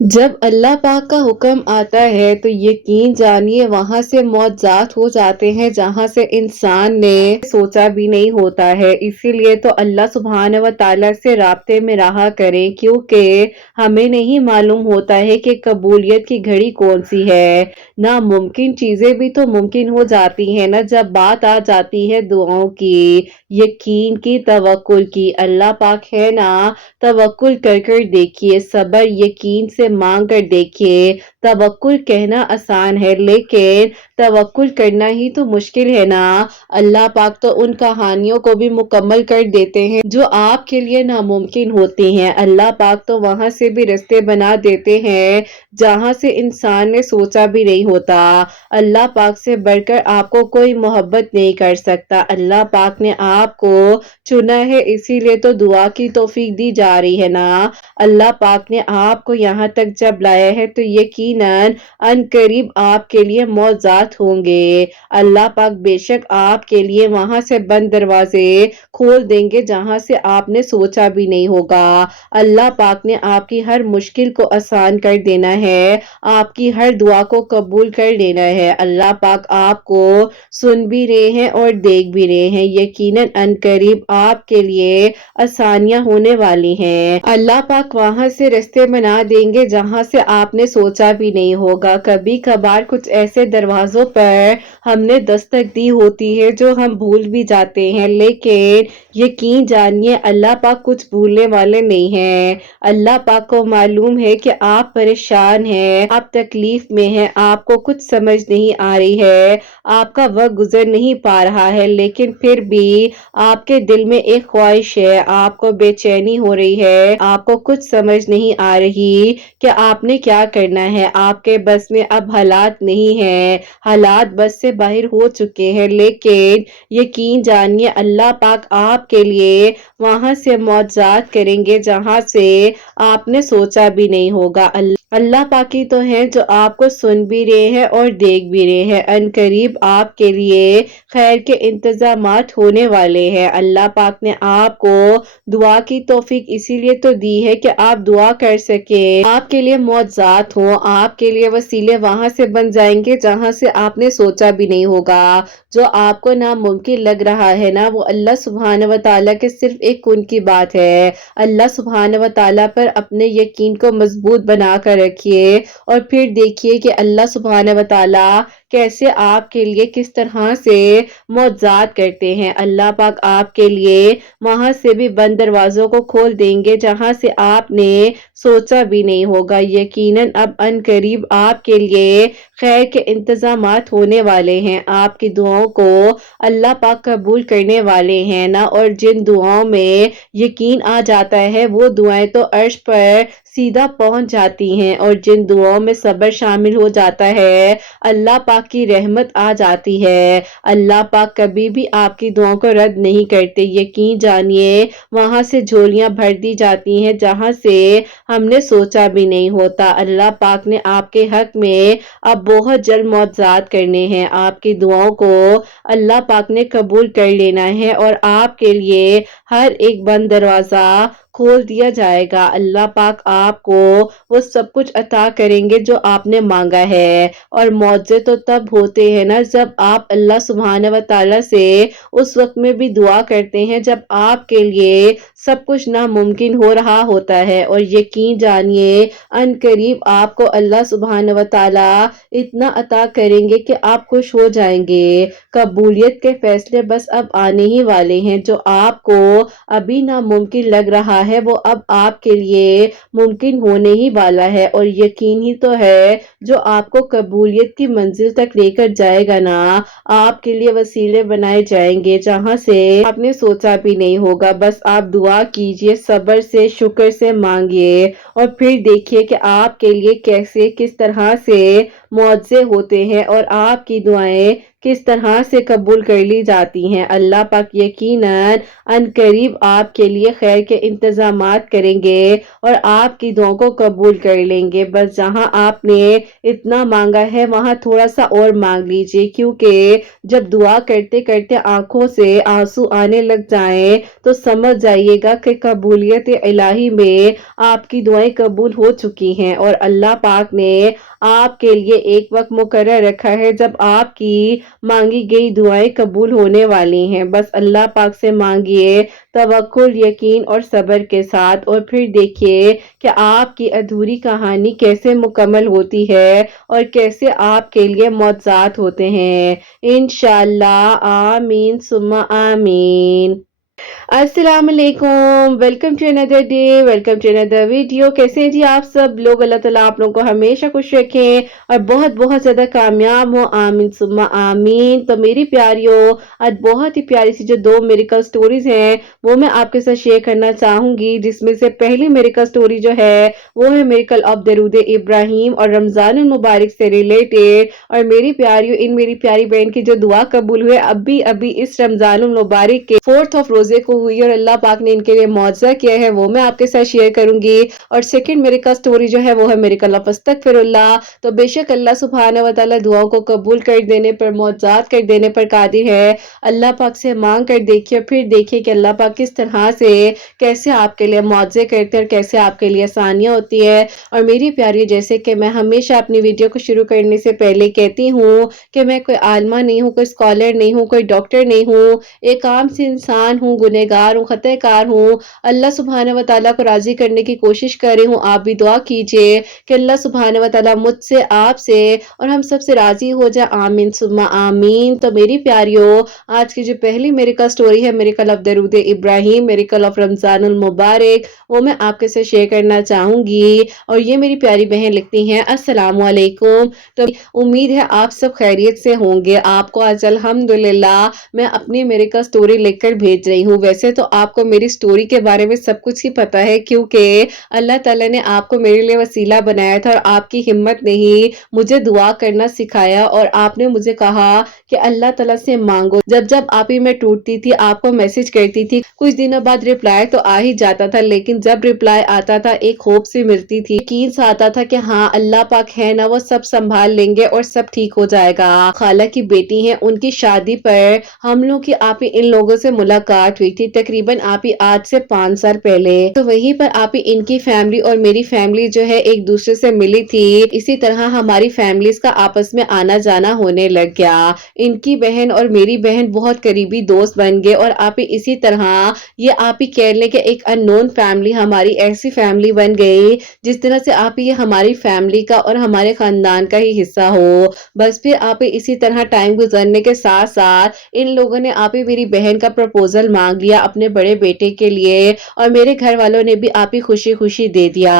जब अल्लाह पाक का हुक्म आता है तो यकीन जानिए वहां से मौजज़ात हो जाते हैं जहां से इंसान ने सोचा भी नहीं होता है। इसीलिए तो अल्लाह सुब्हान व तआला से राब्ते में रहा करें, क्योंकि हमें नहीं मालूम होता है कि कबूलियत की घड़ी कौन सी है। नामुमकिन चीजें भी तो मुमकिन हो जाती हैं ना, जब बात आ जाती है दुआओं की, यकीन की, तवक्कुल की। अल्लाह पाक है ना, तवक्कुल कर कर देखिए, सबर यकीन से मांग कर देखिए। तवक्कुल कहना आसान है लेकिन तवक्कुल करना ही तो मुश्किल है ना। अल्लाह पाक तो उन कहानियों को भी मुकम्मल कर देते हैं जो आपके लिए नामुमकिन होती हैं। अल्लाह पाक तो वहां से भी रास्ते बना देते हैं जहां से इंसान ने सोचा भी नहीं होता। अल्लाह पाक से बढ़कर आपको कोई मोहब्बत नहीं कर सकता। अल्लाह पाक ने आपको चुना है, इसीलिए तो दुआ की तौफीक दी जा रही है ना। अल्लाह पाक ने आपको यहाँ तक जब लाया है तो यकीनन अनकरीब आपके लिए मौज़ात होंगे। अल्लाह पाक बेशक आपके लिए वहां से बंद दरवाजे खोल देंगे जहां से आपने सोचा भी नहीं होगा। अल्लाह पाक ने आपकी हर मुश्किल को आसान कर देना है, आपकी हर दुआ को कबूल कर लेना है। अल्लाह पाक आपको सुन भी रहे हैं और देख भी रहे हैं। यकीनन अनकरीब आपके लिए आसानियां होने वाली हैं। अल्लाह पाक वहां से रास्ते बना देंगे जहां से आपने सोचा भी नहीं होगा। कभी कभार कुछ ऐसे दरवाजों पर हमने दस्तक दी होती है जो हम भूल भी जाते हैं, लेकिन यकीन जानिए अल्लाह पाक कुछ भूलने वाले नहीं हैं। अल्लाह पाक को मालूम है कि आप परेशान हैं, आप तकलीफ में हैं, आपको कुछ समझ नहीं आ रही है, आपका वक्त गुजर नहीं पा रहा है, लेकिन फिर भी आपके दिल में एक ख्वाहिश है, आपको बेचैनी हो रही है, आपको कुछ समझ नहीं आ रही कि आपने क्या करना है। आपके बस में अब हालात नहीं है, हालात बस से बाहर हो चुके हैं, लेकिन यकीन जानिए अल्लाह पाक आपके लिए वहां से मौजज़ात करेंगे जहां से आपने सोचा भी नहीं होगा। अल्लाह पाक ही तो हैं जो आपको सुन भी रहे हैं और देख भी रहे हैं। अनकरीब आपके लिए खैर के इंतजामात होने वाले हैं। अल्लाह पाक ने आपको दुआ की तौफीक इसीलिए तो दी है कि आप दुआ कर सके, आपके लिए मौजज़ात हो, आपके लिए वसीले वहां से बन जाएंगे जहां से आपने सोचा भी नहीं होगा। जो आपको नामुमकिन लग रहा है ना, वो अल्लाह सुब्हान व तआला के सिर्फ एक कुन की बात है। अल्लाह सुब्हान व तआला पर अपने यकीन को मजबूत बना कर रखिए और फिर देखिए कि अल्लाह सुब्हान व तआला कैसे आपके लिए किस तरह से मौजज़ात करते हैं। अल्लाह पाक आपके लिए वहां से भी बंद दरवाजों को खोल देंगे जहां से आपने सोचा भी नहीं होगा। यकीनन अब अनकरीब आपके लिए खैर के इंतजामात होने वाले हैं। आपकी दुआओं को अल्लाह पाक कबूल करने वाले हैं ना, और जिन दुआओं में यकीन आ जाता है वो दुआएं तो अर्श पर सीधा पहुंच जाती हैं, और जिन दुआओं में सब्र शामिल हो जाता है अल्लाह पाक की रहमत आ जाती है। अल्लाह पाक कभी भी आपकी दुआओं को रद्द नहीं करते। यकीन जानिए वहां से झोलियां भर दी जाती हैं जहां से हमने सोचा भी नहीं होता। अल्लाह पाक ने आपके हक में अब बहुत जल्द मौजज़ात करने हैं। आपकी दुआओं को अल्लाह पाक ने कबूल कर लेना है और आपके लिए हर एक बंद दरवाजा खोल दिया जाएगा। अल्लाह पाक आपको वो सब कुछ अता करेंगे जो आपने मांगा है। और मौजे तो तब होते हैं ना जब आप अल्लाह सुब्हान व तआला से उस वक्त में भी दुआ करते हैं जब आपके लिए सब कुछ नामुमकिन हो रहा होता है। और यकीन जानिए अनकरीब आपको अल्लाह सुब्हान व तआला इतना अता करेंगे कि आप खुश हो जाएंगे। कबूलियत के फैसले बस अब आने ही वाले हैं। जो आपको अभी नामुमकिन लग रहा है वो अब आपके लिए मुमकिन होने ही वाला है, और यकीन ही तो है जो आपको कबूलियत की मंजिल तक लेकर जाएगा ना। आपके लिए वसीले बनाए जाएंगे जहां से आपने सोचा भी नहीं होगा। बस आप दुआ कीजिए, सब्र से शुक्र से मांगिए और फिर देखिए कि आपके लिए कैसे किस तरह से मुआवजे होते हैं और आपकी दुआएं کس طرح سے قبول کر لی جاتی ہیں۔ اللہ پاک یقیناً ان قریب آپ کے لیے خیر کے انتظامات کریں گے اور آپ کی دعاؤں کو قبول کر لیں گے۔ بس جہاں آپ نے اتنا مانگا ہے وہاں تھوڑا سا اور مانگ لیجئے، کیونکہ جب دعا کرتے کرتے آنکھوں سے آنسو آنے لگ جائیں تو سمجھ جائیے گا کہ قبولیت الہی میں آپ کی دعائیں قبول ہو چکی ہیں، اور اللہ پاک نے آپ کے لیے ایک وقت مقرر رکھا ہے جب آپ کی مانگی گئی دعائیں قبول ہونے والی ہیں۔ بس اللہ پاک سے مانگیے توکل، یقین اور صبر کے ساتھ، اور پھر دیکھیے کہ آپ کی ادھوری کہانی کیسے مکمل ہوتی ہے اور کیسے آپ کے لیے معجزات ہوتے ہیں۔ انشاءاللہ، آمین ثم آمین۔ السلام علیکم، welcome to another day, welcome to another video. کیسے ہیں جی آپ سب لوگ؟ اللہ تعالیٰ آپ لوگوں کو ہمیشہ خوش رکھیں اور بہت بہت زیادہ کامیاب ہو، آمین ثم آمین۔ تو میری پیاریوں، آج بہت ہی پیاری سی جو 2 میریکل سٹوریز ہیں وہ میں آپ کے ساتھ شیئر کرنا چاہوں گی، جس میں سے پہلی میریکل سٹوری جو ہے وہ ہے میریکل آف درود ابراہیم اور رمضان المبارک سے ریلیٹڈ۔ اور میری پیاریوں، ان میری پیاری بہن کی جو دعا قبول ہوئے ابھی اس رمضان المبارک کے 4th آف روزے کو ہوئی، اور اللہ پاک نے ان کے لیے معجزہ کیا ہے وہ میں آپ کے ساتھ شیئر کروں گی۔ اور سیکنڈ میریکل سٹوری جو ہے وہ ہے میریکل آف استغفر اللہ۔ تو بے شک اللہ سبحانہ و تعالیٰ دعاؤں کو قبول کر دینے پر، معجزات کر دینے پر قادر ہے۔ اللہ پاک سے مانگ کر دیکھیے، پھر دیکھیے کہ اللہ پاک کس طرح سے کیسے آپ کے لیے معجزے کرتے ہیں اور کیسے آپ کے لیے آسانیاں ہوتی ہے۔ اور میری پیاری، جیسے کہ میں ہمیشہ اپنی ویڈیو کو شروع کرنے سے پہلے کہتی ہوں کہ میں کوئی عالمہ نہیں ہوں، کوئی اسکالر نہیں ہوں، کوئی ڈاکٹر نہیں ہوں، ایک عام سی انسان ہوں، گنہگار ہوں، خطا کار ہوں۔ اللہ سبحانہ و تعالیٰ کو راضی کرنے کی کوشش کر رہی ہوں۔ آپ بھی دعا کیجئے کہ اللہ سبحانہ و تعالیٰ مجھ سے، آپ سے اور ہم سب سے راضی ہو جائے، آمین ثم آمین۔ تو میری پیاریوں، آج کی جو پہلی میریکل سٹوری ہے میریکل آف درود ابراہیم، میریکل آف رمضان المبارک، وہ میں آپ کے ساتھ شیئر کرنا چاہوں گی۔ اور یہ میری پیاری بہن لکھتی ہیں، السلام علیکم۔ تو امید ہے آپ سب خیریت سے ہوں گے۔ آپ کو آج الحمدللہ میں اپنی میریکل سٹوری لکھ کر بھیج رہی ہوں۔ ویسے تو آپ کو میری سٹوری کے بارے میں سب کچھ ہی پتا ہے، کیونکہ اللہ تعالیٰ نے آپ کو میرے لیے وسیلہ بنایا تھا، اور آپ کی ہمت نے ہی مجھے دعا کرنا سکھایا، اور آپ نے مجھے کہا کہ اللہ تعالیٰ سے مانگو۔ جب آپ ہی میں ٹوٹتی تھی، آپ کو میسج کرتی تھی، کچھ دنوں بعد ریپلائی تو آ ہی جاتا تھا، لیکن جب ریپلائی آتا تھا ایک ہوپ سی ملتی تھی، یقین سا آتا تھا کہ ہاں اللہ پاک ہے نا، وہ سب سنبھال لیں گے اور سب ٹھیک ہو جائے گا۔ خالہ کی بیٹی ہیں، ان کی شادی پر ہم لوگ کی آپ ہی ان لوگوں سے ملاقات ہوئی تھی، تقریباً آپ ہی آج سے 5 سال پہلے۔ تو وہیں پر آپ ہی ان کی فیملی اور میری فیملی جو ہے ایک دوسرے سے ملی تھی۔ اسی طرح ہماری فیملیز کا آپس میں آنا جانا ہونے لگ گیا۔ ان کی بہن اور میری بہن بہت قریبی دوست بن گئے، اور آپ ہی اسی طرح یہ آپ ہی کہہ لیں کہ ایک ان نون فیملی ہماری ایسی فیملی بن گئی جس طرح سے آپ یہ ہماری فیملی کا اور ہمارے خاندان کا ہی حصہ ہو۔ بس پھر آپ اسی طرح ٹائم گزرنے کے ساتھ ساتھ ان لوگوں نے آپ ہی میری بہن کا پروپوزل مانگ لیا اپنے بڑے بیٹے کے لیے، اور میرے گھر والوں نے بھی آپ ہی خوشی خوشی دے دیا۔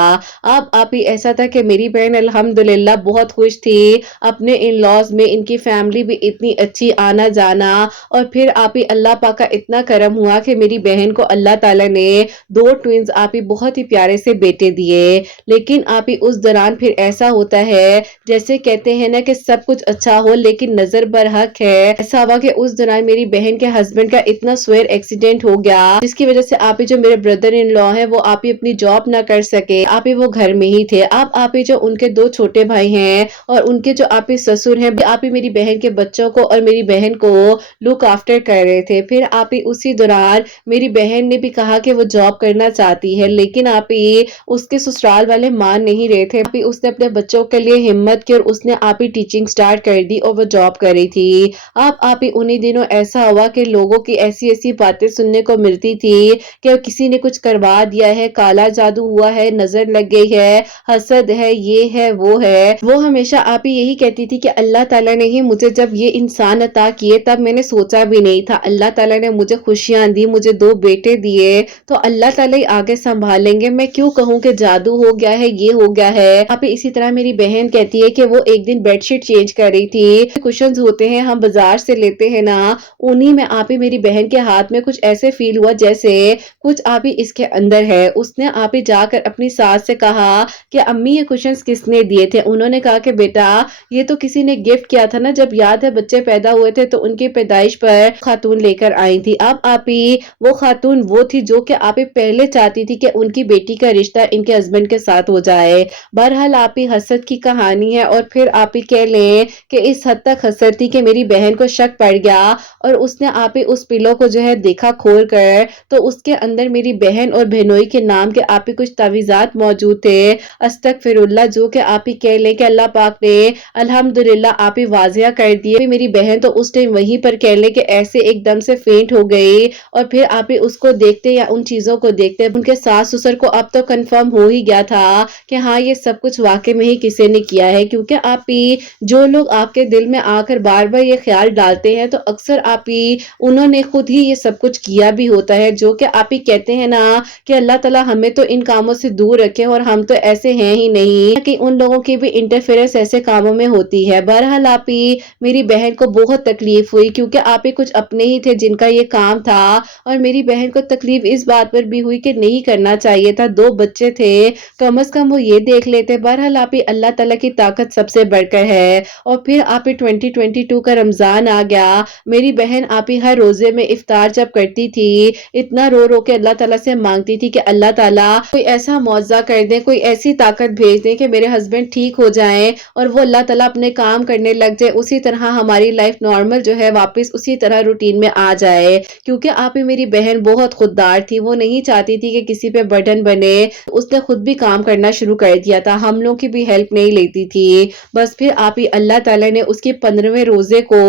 اب آپ ہی ایسا تھا کہ میری بہن الحمدللہ بہت خوش تھی اپنے ان لاز میں، ان کی فیملی بھی اتنی اچھی، آنا جانا، اور پھر آپ ہی اللہ پاک کا اتنا کرم ہوا کہ میری بہن کو اللہ تعالیٰ نے 2 ٹوینز آپ ہی بہت ہی پیارے سے بیٹے دیے۔ لیکن آپ ہی اس دوران پھر ایسا ہوتا ہے، جیسے کہتے ہیں نا کہ سب کچھ اچھا ہو لیکن نظر برحق ہے، ایسا ہوا کہ اس دوران میری بہن کے ہسبینڈ کا اتنا سوئر ایکسیڈنٹ ہو گیا، جس کی وجہ سے آپ ہی جو میرے بردر ان لا ہیں وہ آپ ہی اپنی جاب نہ کر سکے، آپ ہی وہ گھر میں ہی تھے۔ اب آپ ہی جو ان کے 2 چھوٹے بھائی ہیں اور ان کے جو آپ ہی سسر ہیں، آپ ہی میری بہن کے بچوں کو اور میری بہن کو لک آفٹر کر رہے تھے۔ پھر آپ ہی اسی دوران میری بہن نے بھی کہا کہ وہ جاب کرنا چاہتی ہے، لیکن آپ ہی اس کے سسرال والے مان نہیں رہے تھے۔ آپ ہی اس نے اپنے بچوں کے لیے ہمت کی اور اس نے آپ ہی ٹیچنگ سٹارٹ کر دی، اور وہ جاب کر رہی تھی۔ اب آپ ہی انہی دنوں ایسا ہوا کہ لوگوں کی ایسی ایسی باتیں سننے کو ملتی تھی کہ کسی نے کچھ کروا دیا ہے، کالا جادو ہوا ہے، نظر لگ گئی ہے، حسد ہے، یہ ہے وہ ہے۔ وہ ہمیشہ آپ ہی یہی کہتی تھی کہ اللہ تعالیٰ نے ہی مجھے جب یہ انسان عطا کیے تب میں نے سوچا بھی نہیں تھا، اللہ تعالیٰ نے مجھے خوشیاں دی، مجھے 2 بیٹے دیے، تو اللہ تعالیٰ ہی آگے سنبھالیں گے، میں کیوں کہوں کہ جادو ہو گیا ہے، یہ ہو گیا ہے۔ آپ ہی اسی طرح میری بہن کہتی ہے کہ وہ ایک دن بیڈ شیٹ چینج کر رہی تھی، کشنز ہوتے ہیں ہم بازار سے لیتے ہیں نا، انہی میں آپ ہی میری بہن کے ہاتھ میں कुछ ऐसे फील हुआ जैसे कुछ आप ही इसके अंदर है। उसने आप ही जाकर अपनी सास से कहा कि अम्मी ये कुशन्स किसने दिए थे? उन्होंने कहा कि बेटा ये तो किसी ने गिफ्ट किया था ना, जब याद है बच्चे पैदा हुए थे तो उनकी पैदाइश पर खातून लेकर आई थी। अब आप ही वो खातून वो थी जो कि आप ही पहले चाहती थी कि उनकी बेटी का रिश्ता इनके हस्बैंड के साथ हो जाए। बहरहाल आप ही हसद की कहानी है और फिर आप ही कह लें कि इस हद तक हसद थी कि मेरी बहन को शक पड़ गया और उसने आप ही उस पिलो को जो है देखा खोल कर, तो उसके अंदर मेरी बहन और बहनोई के नाम के आप ही कुछ तावीज़ात मौजूद थे। अस्तगफिरुल्लाह, जो कि आप ही कह लें कि अल्लाह पाक ने अल्हम्दुलिल्लाह आप ही वाज़िया कर दिए। मेरी बहन तो उस टाइम वहीं पर कह लें कि ऐसे एकदम से फेंट हो गई और फिर आप ही उसको देखते या उन चीज़ों को देखते उनके सास ससुर को अब तो कंफर्म हो ही गया था कि हाँ ये सब कुछ वाकई में ही किसी ने किया है। क्योंकि आप ही जो लोग आपके दिल में आकर बार बार ये ख्याल डालते हैं तो अक्सर आप ही उन्होंने खुद ही ये सब कुछ किया भी होता है। जो कि आप ही कहते हैं ना कि अल्लाह ताला हमें तो इन कामों से दूर रखे और हम तो ऐसे हैं ही नहीं, कि उन लोगों की भी इंटरफेरेंस ऐसे कामों में होती है। बहरहाल आप ही मेरी बहन को बहुत तकलीफ हुई क्योंकि आप ही कुछ अपने ही थे जिनका ये काम था और मेरी बहन को तकलीफ इस बात पर भी हुई कि नहीं करना चाहिए था। 2 बच्चे थे, कम से कम वो ये देख लेते। बहरहाल आप ही अल्लाह ताला की ताकत सबसे बढ़कर है। और फिर आप ही 2022 का रमजान आ गया। मेरी बहन आप ही हर रोजे में इफ्तार जब करती थी इतना रो रो के अल्लाह ताला से मांगती थी कि अल्लाह ताला कोई ऐसा मौजज़ा कर दे, कोई ऐसी ताकत भेज दे कि मेरे हस्बैंड ठीक हो जाएं और वो अल्लाह ताला अपने काम करने लग जाए, उसी तरह हमारी लाइफ नॉर्मल जो है वापस उसी तरह रूटीन में आ जाए। क्योंकि आप ही मेरी बहन बहुत खुददार थी, वो नहीं चाहती थी कि किसी पे बर्डन बने। उसने खुद भी काम करना शुरू कर दिया था, हम लोग की भी हेल्प नहीं लेती थी। बस फिर आप ही अल्लाह ताला ने उसके 15वें रोजे को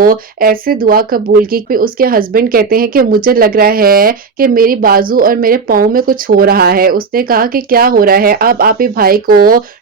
ऐसे दुआ कबूल की कि उसके हस्बैंड कहते हैं कि मुझे लग रहा है कि मेरी बाजू और मेरे पाँव में कुछ हो रहा है। उसने कहा कि क्या हो रहा है? अब आप ही भाई को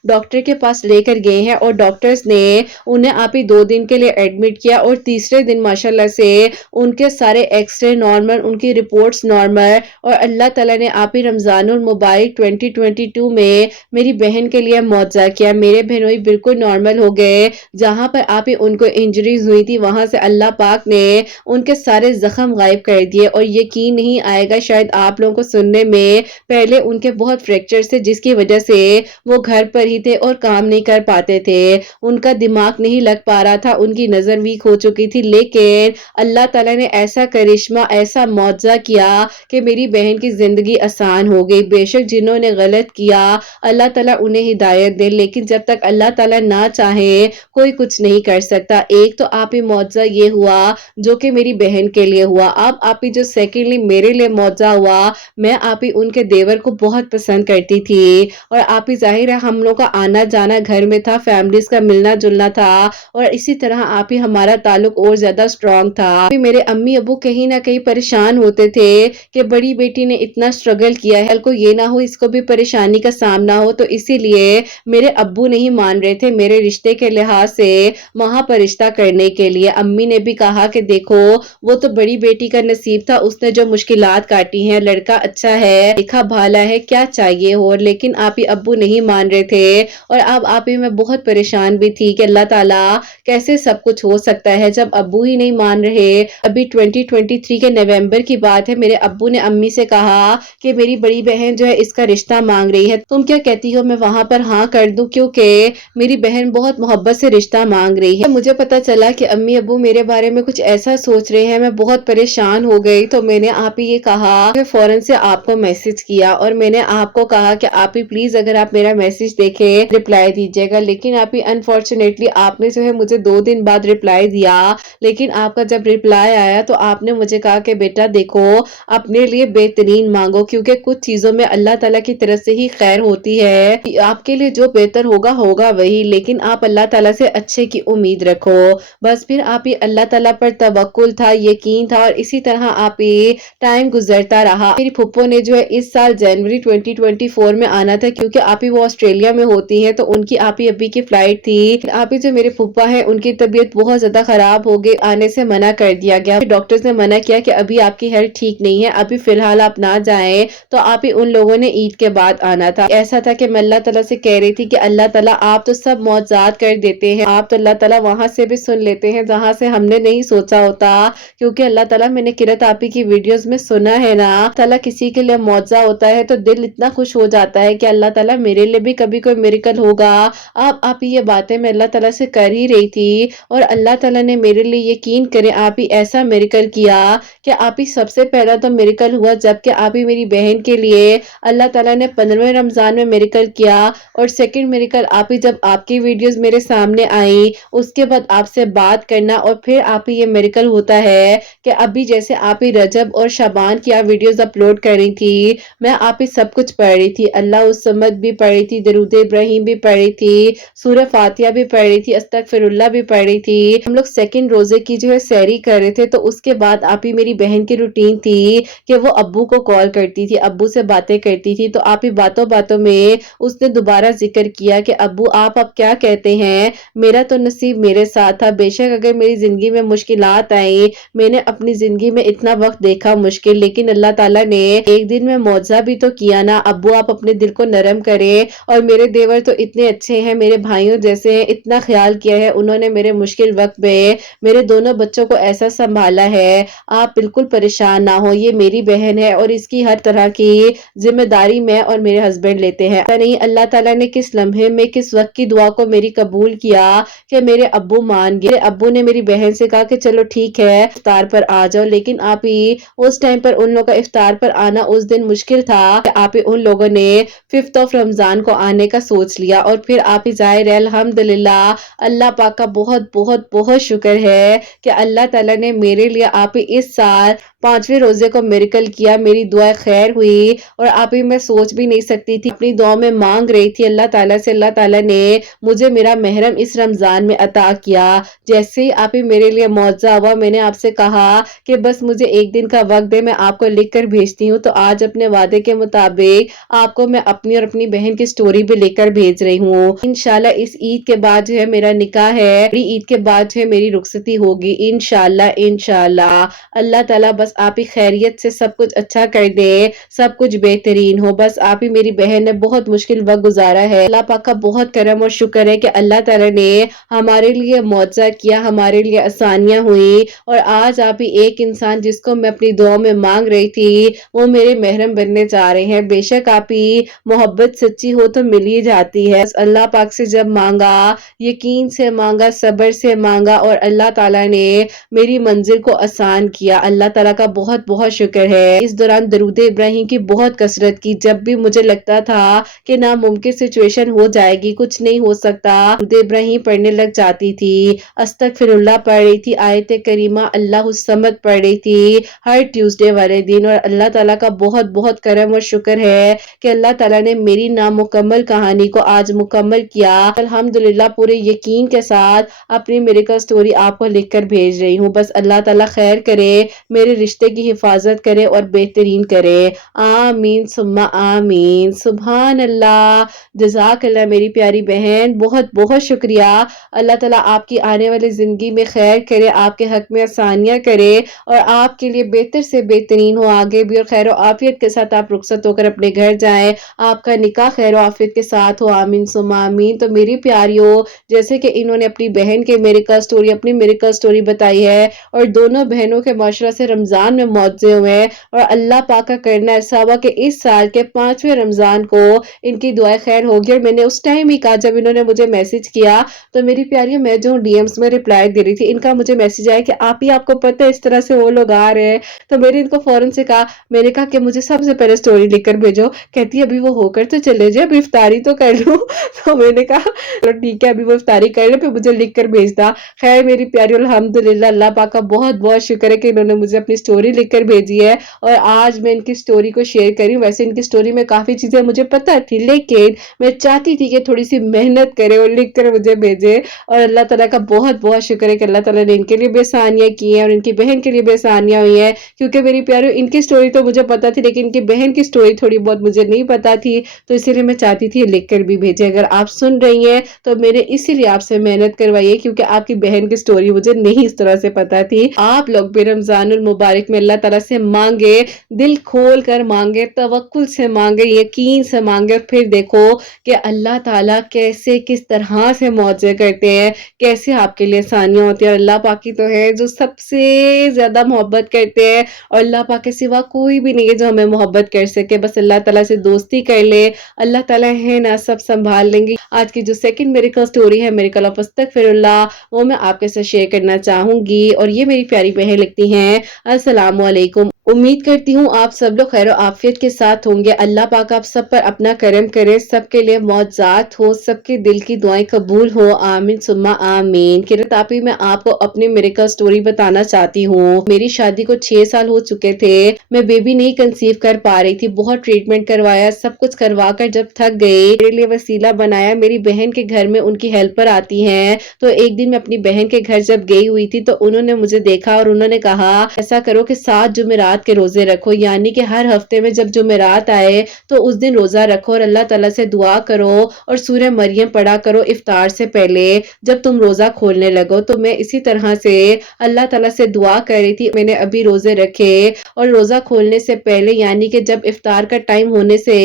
डॉक्टर के पास लेकर गए हैं और डॉक्टर्स ने उन्हें आप ही 2 दिन के लिए एडमिट किया और तीसरे दिन माशाल्लाह से उनके सारे एक्सरे नॉर्मल, उनकी रिपोर्ट्स नॉर्मल और अल्लाह ताला ने आप ही रमजानुल मुबारक 2022 में मेरी बहन के लिए मुआवजा किया। मेरे बहनोई बिल्कुल नॉर्मल हो गए। जहां पर आप ही उनको इंजरीज हुई थी वहां से अल्लाह पाक ने उनके सारे जख्म गायब कर दिए और यकीन नहीं आएगा शायद आप लोगों को सुनने में, पहले उनके बहुत फ्रैक्चर थे जिसकी वजह से वो घर पर ही थे और काम नहीं कर पाते थे। उनका दिमाग नहीं लग पा रहा था, उनकी नजर वीक हो चुकी थी। लेकिन अल्लाह ताला ने ऐसा करिश्मा, ऐसा मुआवजा किया कि मेरी बहन की जिंदगी आसान हो गई। बेशक जिन्होंने गलत किया अल्लाह ताला उन्हें हिदायत दे, लेकिन जब तक अल्लाह ताला ना चाहे कोई कुछ नहीं कर सकता। एक तो आप ही मुआवजा ये हुआ जो कि मेरी बहन के लिए हुआ। अब आप ही जो सेकेंडली मेरे लिए मुआवजा हुआ, मैं आप ही उनके देवर को बहुत पसंद करती थी और आप ही जाहिर है हम लोग का आना जाना घर में था, फैमिलीज का मिलना जुलना था और इसी तरह आप ही हमारा ताल्लुक और ज्यादा स्ट्रांग था। मेरे अम्मी अबू कहीं ना कहीं परेशान होते थे कि बड़ी बेटी ने इतना स्ट्रगल किया है, कल को ये ना हो इसको भी परेशानी का सामना हो, तो इसीलिए मेरे अब्बू नहीं मान रहे थे मेरे रिश्ते के लिहाज से वहां पर रिश्ता करने के लिए। अम्मी ने भी कहा कि देखो वो तो बड़ी बेटी का नसीब था, उसने जो मुश्किलात काटी हैं, लड़का अच्छा है, लिखा भाला है, क्या चाहिए हो। लेकिन आप ही अब्बू नहीं मान रहे थे और अब आप ही मैं बहुत परेशान भी थी कि अल्लाह ताला कैसे सब कुछ हो सकता है जब अब्बू ही नहीं मान रहे। अभी 2023 के नवंबर की बात है, मेरे अब्बू ने अम्मी से कहा कि मेरी बड़ी बहन जो है इसका रिश्ता मांग रही है, तुम क्या कहती हो मैं वहां पर हाँ कर दूं, क्योंकि मेरी बहन बहुत मोहब्बत से रिश्ता मांग रही है। मुझे पता चला कि अम्मी अब्बू मेरे बारे में कुछ ऐसा सोच रहे हैं, मैं बहुत परेशान हो गई। तो मैंने आप ही ये कहा, मैं फौरन से आपको मैसेज किया और मैंने आपको कहा कि आप ही प्लीज अगर आप मेरा मैसेज देखें रिप्लाई दीजिएगा। लेकिन आप ही अनफॉर्चुनेटली आपने जो है मुझे 2 दिन बाद रिप्लाई दिया। लेकिन आपका जब रिप्लाई आया तो आपने मुझे कहा कि बेटा देखो अपने लिए बेहतरीन मांगो, क्योंकि कुछ चीजों में अल्लाह ताला की तरफ से ही खैर होती है। आपके लिए जो बेहतर होगा होगा वही, लेकिन आप अल्लाह ताला से अच्छे की उम्मीद रखो। बस फिर आप ही अल्लाह ताला पर तवक्कुल था, यकीन था और इसी तरह आप ही टाइम गुजरता रहा। मेरी फुप्पो ने जो है इस साल जनवरी 2024 में आना था, क्योंकि आप ही वो ऑस्ट्रेलिया में होती हैं तो उनकी आप ही अभी की फ्लाइट थी। आप ही जो मेरे फुप्पा है उनकी तबीयत बहुत ज्यादा खराब हो गई, आने से मना कर दिया गया। डॉक्टर्स ने मना किया कि अभी आपकी हेल्थ ठीक नहीं है, अभी फिलहाल आप ना जाएं। तो आप ही उन लोगों ने ईद के बाद आना था। ऐसा था कि मैं अल्लाह ताला से कह रही थी कि अल्लाह ताला आप तो सब मौजज़ात कर देते हैं, आप तो अल्लाह ताला वहां से भी सुन लेते हैं जहां से हमने नहीं सोचा होता। क्योंकि अल्लाह ताला मैंने किरत आप ही ही की वीडियोस में सुना है ना, ताला किसी के लिए मौजज़ा होता है तो दिल इतना खुश हो जाता है कि अल्लाह ताला मेरे लिए भी कभी कोई मिरेकल होगा। अब आप ये बातें मैं अल्लाह ताला से कर ही रही थी और अल्लाह ताला ने मेरे लिए यकीन करें आप ही ऐसा मिरेकल किया कि आप ही सबसे पहला तो मिरेकल हुआ जबकि आप ही मेरी बहन के लिए अल्लाह ताला ने 15वें रमज़ान में मिरेकल किया और सेकंड मिरेकल आप ही जब आपकी वीडियोस मेरे सामने आई उसके बाद आपसे बात करना और फिर आप ही ये मिरेकल होता है कि अभी जैसे आप ही रजब और शाबान की आप वीडियोस अपलोड कर रही थी, मैं आप ही सब कुछ पढ़ रही थी, अल्लाह उस समद भी पढ़ रही थी, दरूद इब्राहिम भी पढ़ रही थी, सूरह फातिहा भी पढ़ रही थी, अस्तगफिरुल्लाह भी पढ़ रही थी। हम लोग सेकंड रोजे की जो है सहरी कर रहे थे तो उसके बाद आप ही मेरी बहन की रूटीन थी कि वो अब्बू को कॉल करती थी, अब्बू से बातें करती थी, तो आप ही बातों बातों में उसने दोबारा जिक्र किया कि अब्बू आप अब क्या कहते हैं, मेरा तो नसीब मेरे साथ था, बेशक अगर मेरी जिंदगी में मुश्किलात आई, मैंने अपनी जिंदगी में इतना वक्त देखा मुश्किल, लेकिन अल्लाह ताला ने एक दिन में मौजज़ा भी तो किया ना। अब्बू आप अपने दिल को नरम करें और मेरे देवर तो इतने अच्छे हैं, मेरे भाइयों जैसे हैं, इतना ख्याल किया है उन्होंने मेरे मुश्किल वक्त में, मेरे दोनों बच्चों को ऐसा संभाला है, आप बिल्कुल परेशान ना हो, ये मेरी बहन है और इसकी हर तरह की जिम्मेदारी मैं और मेरे हस्बैंड लेते हैं। पता नहीं अल्लाह ताला ने किस लम्हे में किस वक्त की दुआ को मेरी कबूल किया कि मेरे अब्बू मान गए। अब्बू ने मेरी बहन से कहा कि चलो ठीक है इफ्तार पर आ जाओ, लेकिन आप ही उस टाइम पर उन लोगों का इफ्तार पर आना उस दिन मुश्किल था कि आप ही उन लोगों ने 5th ऑफ रमजान को आने का सोच लिया और फिर आप ही ज़ाहिर है अल्हम्दुलिल्लाह अल्लाह पाक का बहुत बहुत बहुत शुक्र है कि अल्लाह ताला ने मेरे लिए आप ही इस साल 5वें रोजे को मिरेकल किया, मेरी दुआ खैर हुई और आप ही मैं सोच भी नहीं सकती थी, अपनी दुआ में मांग रही थी अल्लाह ताला से, अल्लाह ताला ने मुझे मेरा महरम इस रमजान में अता किया। जैसे ही आप ही मेरे लिए मौजज़ा हुआ मैंने आपसे कहा कि बस मुझे एक दिन का वक्त दे, मैं आपको लिख कर भेजती हूँ, तो आज अपने वादे के मुताबिक आपको मैं अपनी और अपनी बहन की स्टोरी भी लेकर भेज रही हूँ। इंशाल्लाह इस ईद के बाद जो है मेरा निकाह है, ईद के बाद जो है मेरी रुखसती होगी इंशाल्लाह इंशाल्लाह। अल्लाह ताला बस आप ही खैरियत से सब कुछ अच्छा कर दे, सब कुछ बेहतरीन हो। बस आप ही मेरी बहन ने बहुत मुश्किल वक्त गुजारा है, अल्लाह पाक का बहुत करम और शुक्र है कि अल्लाह ताला ने हमारे लिए मौजज़ा किया, हमारे लिए आसानियां हुई और आज आप ही एक इंसान जिसको मैं अपनी दुआ में मांग रही थी वो मेरे महरम बनने जा रहे हैं। बेशक आप ही मोहब्बत सच्ची हो तो मिल ही जाती है, अल्लाह पाक से जब मांगा यकीन से मांगा, सब्र से मांगा और अल्लाह ताला ने मेरी मंजिल को आसान किया। अल्लाह ताला का बहुत बहुत शुक्र है। इस दौरान दरूद इब्राहिम की बहुत कसरत की, जब भी मुझे लगता था कि नामुमकिन सिचुएशन हो जाएगी, कुछ नहीं हो सकता, दरूद इब्राहिम पढ़ने लग जाती थी, अस्तगफिरुल्लाह पढ़ रही थी, आयत करीमा अल्लाहु समद पढ़ रही थी हर ट्यूसडे वाले दिन और अल्लाह ताला का बहुत बहुत करम और शुक्र है कि अल्लाह ताला ने मेरी नामुकम्मल कहानी को आज मुकम्मल किया। अल्हम्दुलिल्लाह पूरे यकीन के साथ अपनी मिरेकल स्टोरी आपको लिखकर भेज रही हूँ। बस अल्लाह ताला खैर करे, मेरे रिश्ते की हिफाजत करे और बेहतरीन करे, आमीन सुम्मा आमीन। सुभान अल्लाह, जज़ाकल्लाह मेरी प्यारी बहन, बहुत बहुत शुक्रिया। अल्लाह ताला आपकी आने वाली ज़िंदगी में खैर करे, आपके हक में आसानियाँ करे और आपके लिए बेहतर से बेहतरीन हो आगे भी और खैर आफियत के साथ आप रुखसत होकर अपने घर जाएं, आपका निकाह खैर आफियत के साथ हो, आमीन सुम्मा आमीन। तो मेरी प्यारियों, जैसे कि इन्होंने अपनी बहन के मिरेकल स्टोरी अपनी मिरेकल स्टोरी बताई है और दोनों बहनों के माशरा से रमजान में मौजूद हुए और अल्लाह पाक का करना ऐसा हुआ कि इस साल के 5वें रमजान को इनकी दुआ खैर होगी और मैंने उस टाइम ही कहा जब इन्होंने मुझे मैसेज किया, तो मेरी प्यारियों मैं जो डीएम्स में रिप्लाई दे रही थी, इनका मुझे मैसेज आया कि आप ही आपको पता है इस तरह से वो लोग आ रहे हैं, तो मैंने इनको फौरन से कहा, मैंने कहा कि मुझे सबसे पहले स्टोरी लिखकर भेजो। कहती है अभी वो होकर तो चले जाए, अभी इफ्तारी तो कर लूं। तो मैंने कहा चलो ठीक है, अभी वो इफ्तारी कर ले फिर मुझे लिख कर भेजता। खैर मेरी प्यारी अल्हम्दुलिल्लाह अल्लाह पाक का बहुत बहुत शुक्र है कि इन्होंने मुझे अपनी स्टोरी लिखकर भेजी है और आज मैं इनकी स्टोरी को शेयर करी। वैसे इनकी स्टोरी में काफी चीजें मुझे पता थी, लेकिन मैं चाहती थी कि थोड़ी सी मेहनत करे और लिख कर मुझे भेजे और अल्लाह ताला का बहुत बहुत शुक्र है कि अल्लाह ताला ने इनके लिए भी आसानियां की हैं और इनकी बहन के लिए भी आसानियां हुई हैं। क्योंकि मेरी प्यारी इनकी स्टोरी तो मुझे पता थी, लेकिन इनकी बहन की स्टोरी थोड़ी बहुत मुझे नहीं पता थी, तो इसीलिए मैं चाहती थी लिख कर भी भेजे। अगर आप सुन रही हैं तो मेरे इसीलिए आपसे मेहनत करवाइए, क्योंकि आपकी बहन की स्टोरी मुझे नहीं इस तरह से पता थी। आप लोग भी रमजानुल मुबारक में अल्लाह ताला से मांगे, दिल खोल कर मांगे, तवक्कुल से मांगे, यकीन से मांगे और फिर देखो कि अल्लाह ताला कैसे किस तरह से मौजे करते हैं, कैसे आपके लिए आसानियां होती है। और अल्लाह पाक की तो है जो सबसे ज्यादा मोहब्बत करते हैं और अल्लाह पाक के सिवा कोई भी नहीं है जो हमें मोहब्बत कर सके। बस अल्लाह ताला से दोस्ती कर ले, अल्लाह ताला है ना सब संभाल लेंगे। आज की जो सेकंड मेरिकल स्टोरी है, मेरिकल ऑफ अस्तगफिरुल्लाह, वो मैं आपके साथ शेयर करना चाहूंगी और ये मेरी प्यारी बहन लिखती हैं, अस्सलाम वालेकुम। उम्मीद करती हूँ आप सब लोग खैर आफियत के साथ होंगे। अल्लाह पाक आप सब पर अपना करम करे, सबके लिए मौजात हो, सबके दिल की दुआएं कबूल हो, आमीन सुम्मा आमीन। किरतापी मैं आपको अपनी मेरिकल स्टोरी बताना चाहती हूँ। मेरी शादी को 6 साल हो चुके थे, मैं बेबी नहीं कंसीव कर पा रही थी। बहुत ट्रीटमेंट करवाया, सब कुछ करवा कर जब थक गई, मेरे लिए वसीला बनाया, मेरी बहन के घर में उनकी हेल्पर आती हैं। तो एक दिन मैं अपनी बहन के घर जब गई हुई थी तो उन्होंने मुझे देखा और उन्होंने कहा ऐसा करो कि 7 जुमेरात के रोजे रखो, यानी कि हर हफ्ते में जब जुमेरात आए तो उस दिन रोजा रखो और अल्लाह ताला से दुआ करो और सूरह मरियम पढ़ा करो इफ्तार से पहले जब तुम रोजा खोलने लगो। तो मैं इसी तरह से अल्लाह ताला से दुआ कर रही थी। मैंने अभी रोजे रखे और रोजा खोलने से पहले यानी कि जब इफ्तार का टाइम होने से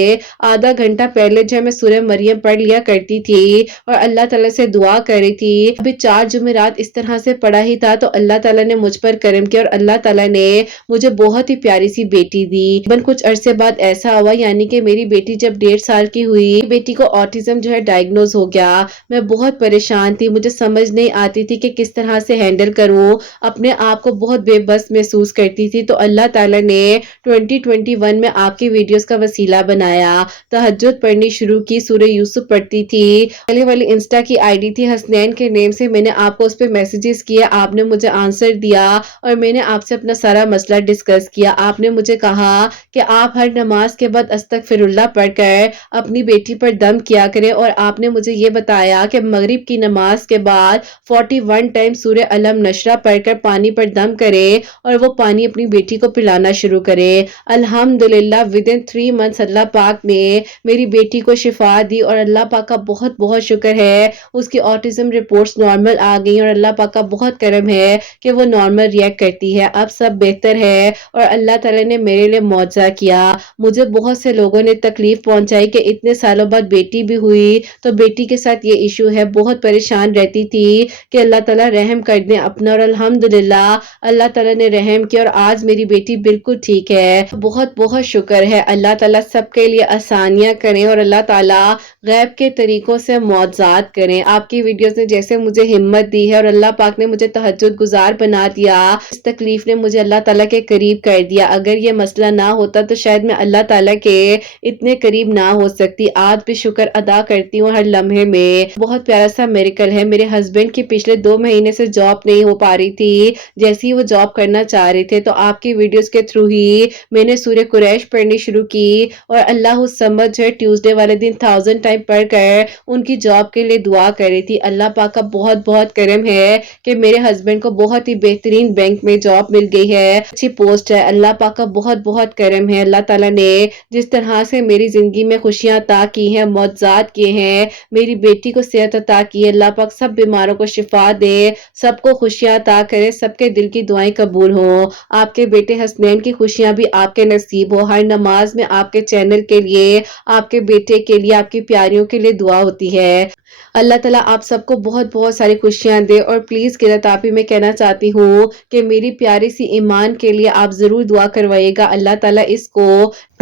आधा घंटा पहले जो है मैं सूरह मरियम पढ़ लिया करती थी और अल्लाह ताला से दुआ कर रही थी। अभी 4 जुमेरात इस तरह से पढ़ा ही था तो अल्लाह ताला ने मुझ पर करम किया और अल्लाह ताला ने मुझे बहुत ही प्यारी सी बेटी दी। बन कुछ अरसे बाद ऐसा हुआ यानी कि मेरी बेटी जब 1.5 साल की हुई, बेटी को ऑटिज्म जो है डायग्नोज हो गया। मैं बहुत परेशान थी, मुझे समझ नहीं आती थी कि किस तरह से हैंडल करूं, अपने आप को बहुत बेबस महसूस करती थी। तो अल्लाह ताला ने 2021 में आपकी वीडियोस का वसीला बनाया, तहज्जुद पढ़नी शुरू की, सूरह यूसुफ पढ़ती थी। पहले वाली इंस्टा की आईडी थी हसनैन के नेम से, मैंने आपको उस पर मैसेजेस किया, आपने मुझे आंसर दिया और मैंने आपसे अपना सारा मसला डिस्कस किया। आपने मुझे कहा कि आप हर नमाज के बाद अस्तगफिरुल्लाह पढ़कर अपनी बेटी पर दम किया करें और आपने मुझे ये बताया कि मगरिब की नमाज के बाद 41 टाइम सूरह अलम नशरा पढ़कर पानी पर दम करे और वो पानी अपनी बेटी को पिलाना शुरू करे। अल्हम्दुलिल्लाह विदिन 3 मंथ्स अल्लाह पाक ने मेरी बेटी को शिफा दी और अल्लाह पाक का बहुत बहुत शुक्र है, उसकी ऑटिज्म रिपोर्ट्स नॉर्मल आ गई और अल्लाह पाक का बहुत करम है कि वो नॉर्मल रिएक्ट करती है। अब सब बेहतर है और अल्लाह ताला ने मेरे लिए मौजज़ा किया। मुझे बहुत से लोगों ने तकलीफ पहुंचाई कि इतने सालों बाद बेटी भी हुई तो बेटी के साथ ये इशू है, बहुत परेशान रहती थी कि अल्लाह ताला रहम कर दे अपना और अल्हम्दुलिल्लाह अल्लाह ताला ने रहम किया और आज मेरी बेटी बिल्कुल ठीक है। बहुत बहुत शुक्र है, अल्लाह ताला सबके लिए आसानियां करें और अल्लाह ताला गैब के तरीकों से मौजज़ात करें। आपकी वीडियोस ने जैसे मुझे हिम्मत दी है और अल्लाह पाक ने मुझे तहज्जुद गुजार बना दिया, इस तकलीफ ने मुझे अल्लाह ताला के करीब कर दिया। अगर ये मसला ना होता तो शायद मैं अल्लाह ताला के इतने करीब ना हो सकती। आज भी शुक्र अदा करती हूँ हर लम्हे में। बहुत प्यारा सा मेरिकल है। मेरे हस्बैंड की पिछले 2 महीने से जॉब नहीं हो पा रही थी, जैसे ही वो जॉब करना चाह रहे थे तो आपकी वीडियोस के थ्रू ही मैंने सूरह कुरैश पढ़नी शुरू की और अल्लाह समझ है ट्यूसडे वाले दिन 1000 टाइम पढ़कर उनकी जॉब के लिए दुआ कर रही थी। अल्लाह पाक का बहुत बहुत करम है कि मेरे हस्बैंड को बहुत ही बेहतरीन बैंक में जॉब मिल गई है, अच्छी पोस्ट है। अल्लाह पाक का बहुत बहुत करम है। अल्लाह ताला ने जिस तरह से मेरी जिंदगी में खुशियां अता की हैं, मौजज़ात किए हैं, मेरी बेटी को सेहत अता की है। अल्लाह पाक सब बीमारों को शिफा दे, सबको खुशियां अता करे, सबके दिल की दुआएं कबूल हो। आपके बेटे हसनैन की खुशियां भी आपके नसीब हो। हर नमाज में आपके चैनल के लिए, आपके बेटे के लिए, आपकी प्यारियों के लिए दुआ होती है। अल्लाह ताला आप सबको बहुत बहुत सारी खुशियां दे और प्लीज किरतापी में कहना चाहती हूँ कि मेरी प्यारी सी ईमान के लिए आप जरूर दुआ करवाइएगा। अल्लाह ताला इसको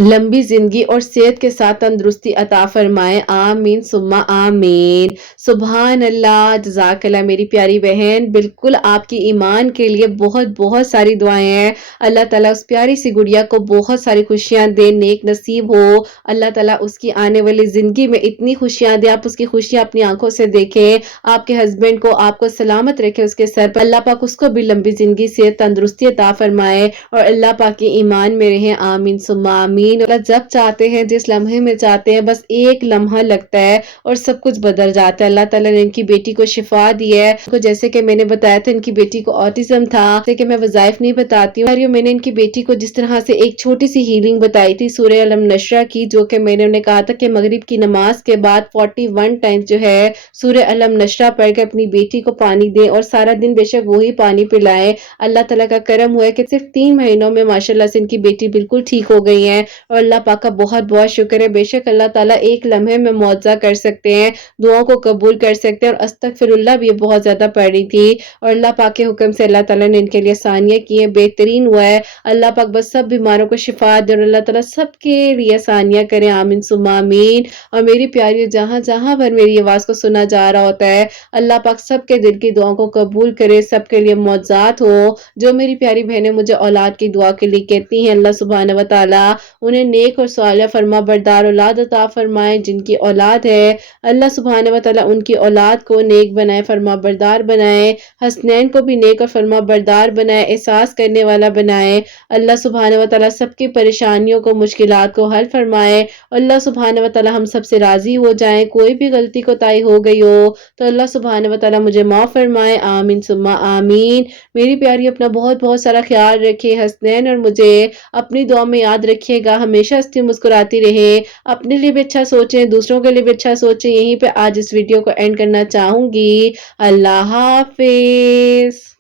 लंबी जिंदगी और सेहत के साथ तंदुरुस्ती अता फरमाए, आमीन सुम्मा आमीन। सुभान अल्लाह, जज़ाकल्लाह मेरी प्यारी बहन। बिल्कुल आपकी ईमान के लिए बहुत बहुत सारी दुआएं हैं। अल्लाह ताला उस प्यारी सी गुड़िया को बहुत सारी खुशियां दे, नेक नसीब हो। अल्लाह ताला उसकी आने वाली जिंदगी में इतनी खुशियां दे, आप उसकी खुशियां अपनी आंखों से देखें। आपके हस्बैंड को आपको सलामत रखे उसके सर पर। अल्लाह पाक उसको भी लंबी जिंदगी से तंदुरुस्ती अता फरमाए और अल्लाह पाक की ईमान में रहे, आमीन सुम्मा आमीन। जब चाहते हैं, जिस लम्हे में चाहते हैं, बस एक लम्हा लगता है और सब कुछ बदल जाता है। अल्लाह ताला ने इनकी बेटी को शिफा दी है। तो जैसे कि मैंने बताया था इनकी बेटी को ऑटिज्म था, जैसे कि मैं वज़ाइफ नहीं बताती हूँ। मैंने इनकी बेटी को जिस तरह से एक छोटी सी हीलिंग बताई थी सूरह अलम नशरा की, जो कि मैंने उन्हें कहा था कि मगरिब की नमाज के बाद 41 टाइम्स जो है सूरह अलम नशरा पढ़ के अपनी बेटी को पानी दें और सारा दिन बेशक वही पानी पिलाएं। अल्लाह ताला का करम हुआ है कि सिर्फ 3 महीनों में माशाल्लाह से इनकी बेटी बिल्कुल ठीक हो गई है। اور اللہ پاک کا بہت بہت شکر ہے، بے شک اللہ تعالیٰ ایک لمحے میں معجزہ کر سکتے ہیں، دعاؤں کو قبول کر سکتے ہیں۔ اور استغفراللہ بھی بہت زیادہ پڑھی تھی اور اللہ پاک کے حکم سے اللہ تعالیٰ نے ان کے لیے آسانیاں کی ہیں، بہترین ہوا ہے۔ اللہ پاک بس سب بیماروں کو شفا دے اور اللہ تعالیٰ سب کے لیے آسانیاں کریں، آمین ثم آمین۔ اور میری پیاری جہاں جہاں پر میری آواز کو سنا جا رہا ہوتا ہے، اللہ پاک سب کے دل کی دعاؤں کو قبول کرے، سب کے لیے معجزات ہو۔ جو میری پیاری بہنیں مجھے اولاد کی دعا کے لیے کہتی ہیں، اللہ سبحانہ و تعالیٰ انہیں نیک اور صالح فرما بردار اولاد عطا فرمائے۔ جن کی اولاد ہے اللہ سبحانہ و تعالیٰ ان کی اولاد کو نیک بنائے، فرما بردار بنائے، حسنین کو بھی نیک اور فرما بردار بنائے، احساس کرنے والا بنائے۔ اللہ سبحانہ و تعالیٰ سب کی پریشانیوں کو، مشکلات کو حل فرمائے۔ اللہ سبحانہ و تعالیٰ ہم سب سے راضی ہو جائیں، کوئی بھی غلطی کوتاہی ہو گئی ہو تو اللہ سبحانہ و تعالیٰ مجھے معاف فرمائے، آمین ثم آمین۔ میری پیاری اپنا بہت بہت سارا خیال رکھے، حسنین اور مجھے اپنی دعا میں یاد رکھیے گا، ہمیشہ ہنستی مسکراتی رہے، اپنے لیے بھی اچھا سوچیں، دوسروں کے لیے بھی اچھا سوچیں۔ یہیں پہ آج اس ویڈیو کو اینڈ کرنا چاہوں گی۔ اللہ حافظ۔